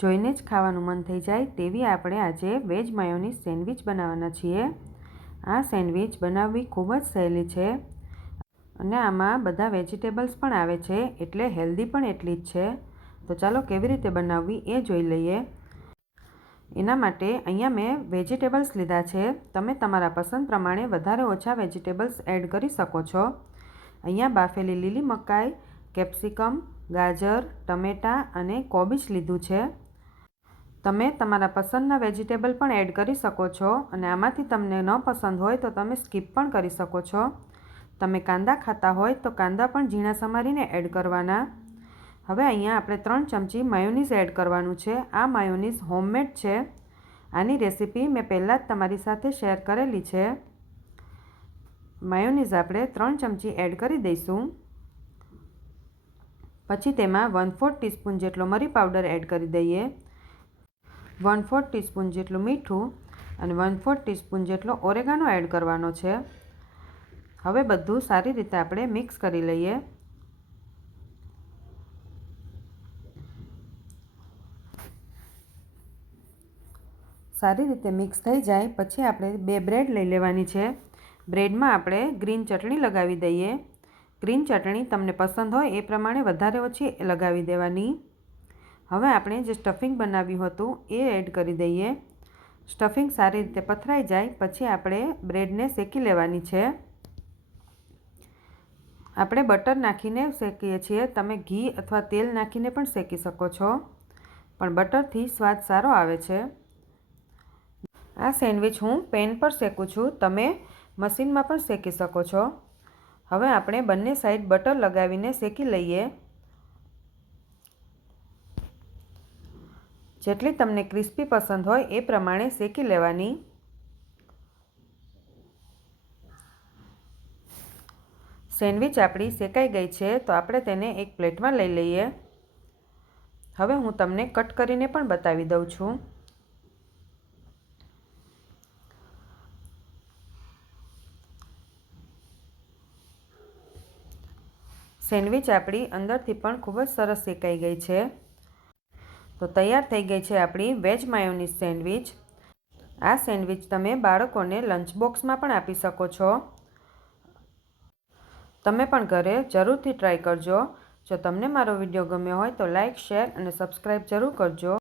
જોઈને જ ખાવાનું મન થઈ જાય તેવી આપણે આજે વેજ માયોનીઝ સેન્ડવિચ બનાવવાના છીએ। આ સેન્ડવિચ બનાવવી ખૂબ જ સહેલી છે અને આમાં બધા વેજીટેબલ્સ પણ આવે છે, એટલે હેલ્ધી પણ એટલી જ છે। તો ચાલો કેવી રીતે બનાવવી એ જોઈ લઈએ। એના માટે અહીંયા મેં વેજીટેબલ્સ લીધા છે। તમે તમારા પસંદ પ્રમાણે વધારે ઓછા વેજીટેબલ્સ એડ કરી શકો છો। અહીંયા બાફેલી લીલી મકાઈ, કેપ્સિકમ, ગાજર, ટમેટાં અને કોબીજ લીધું છે। તમે તમારા પસંદના વેજીટેબલ પણ એડ કરી શકો છો અને આમાંથી તમને ન પસંદ હોય તો તમે સ્કીપ પણ કરી શકો છો। તમે કાંદા ખાતા હોય તો કાંદા પણ ઝીણા સમારીને એડ કરવાના। હવે અહીંયા આપણે 3 ચમચી માયોનીઝ એડ કરવાનું છે। આ માયોનીઝ હોમમેડ છે। આની રેસીપી મેં પહેલાં જ તમારી સાથે શેર કરેલી છે। માયોનીઝ આપણે 3 ચમચી એડ કરી દઈશું। પછી તેમાં 1/4 ટીસ્પૂન જેટલો મરી પાવડર એડ કરી દઈએ, 1/4 ટીસ્પૂન જેટલું મીઠું અને 1/4 ટીસ્પૂન જેટલો ઓરેગાનો એડ કરવાનો છે। હવે બધું સારી રીતે આપણે મિક્સ કરી લઈએ। સારી રીતે મિક્સ થઈ જાય પછી આપણે 2 બ્રેડ લઈ લેવાની છે। બ્રેડમાં આપણે ગ્રીન ચટણી લગાવી દઈએ। ગ્રીન ચટણી તમને પસંદ હોય એ પ્રમાણે વધારે ઓછી લગાવી દેવાની। હવે આપણે જે સ્ટફિંગ બનાવ્યું હતું એ એડ કરી દઈએ। સ્ટફિંગ સારી રીતે પથરાઈ જાય પછી આપણે બ્રેડને શેકી લેવાની છે। આપણે બટર નાખીને શેકીએ છીએ, તમે ઘી અથવા તેલ નાખીને પણ શેકી શકો છો, પણ બટરથી સ્વાદ સારો આવે છે। આ સેન્ડવિચ હું પેન પર શેકું છું, તમે મશીનમાં પણ શેકી શકો છો। હવે આપણે બંને સાઈડ બટર લગાવીને શેકી લઈએ। જેટલી તમને ક્રિસ્પી પસંદ હોય એ પ્રમાણે શેકી લેવાની। સેન્ડવિચ આપણી શેકાઈ ગઈ છે તો આપણે તેને એક પ્લેટમાં લઈ લઈએ। હવે હું તમને કટ કરીને પણ બતાવી દઉં છું। સેન્ડવિચ આપણી અંદરથી પણ ખૂબ જ સરસ શેકાઈ ગઈ છે। તો તૈયાર થઈ ગઈ છે આપણી વેજ માયોનીઝ સેન્ડવિચ। આ સેન્ડવિચ તમે બાળકોને લંચ બોક્સમાં પણ આપી શકો છો। તમે પણ ઘરે જરૂરથી ટ્રાય કરજો। જો તમને મારો વિડીયો ગમ્યો હોય તો લાઇક, શેર અને સબસ્ક્રાઈબ જરૂર કરજો।